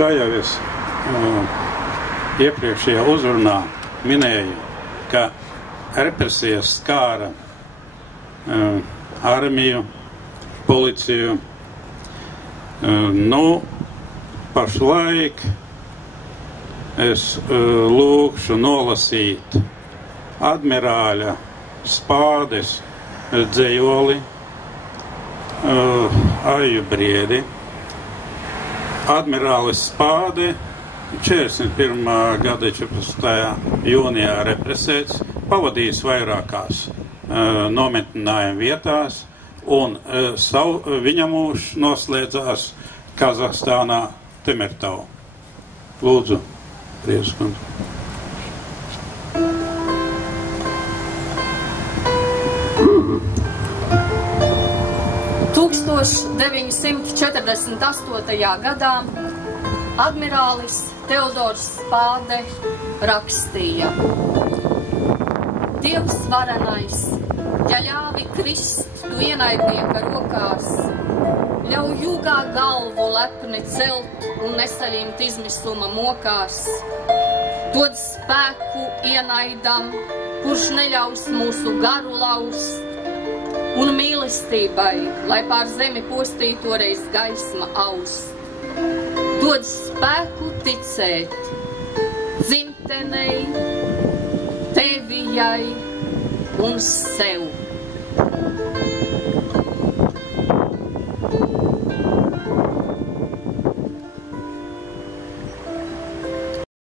Kā jau es iepriekšējā uzrunā minēju, ka represijas skāra armiju, policiju. Pašlaik es lūkšu nolasīt admirāļa Spādes dzejoli Aju Briedi. Admirālis Spāde 41. gada 14. jūnijā represēts, pavadījis vairākās nometnājuma vietās, un viņa mūžs noslēdzās Kazahstānā Temirtau. Lūdzu, priekškundze. – 1948. gadā admirālis Teodors Spāde rakstīja: Dievs varenais, ja ļāvi krist tu ienaidnieka rokās, ļauj jūgā galvu lepni celt un nesaļimt izmisuma mokās, dod spēku ienaidam, kurš neļaus mūsu garu laust, un mīlestībai, lai pār zemi postītoreiz gaisma aust. Dod spēku ticēt dzimtenei, tevijai un sev.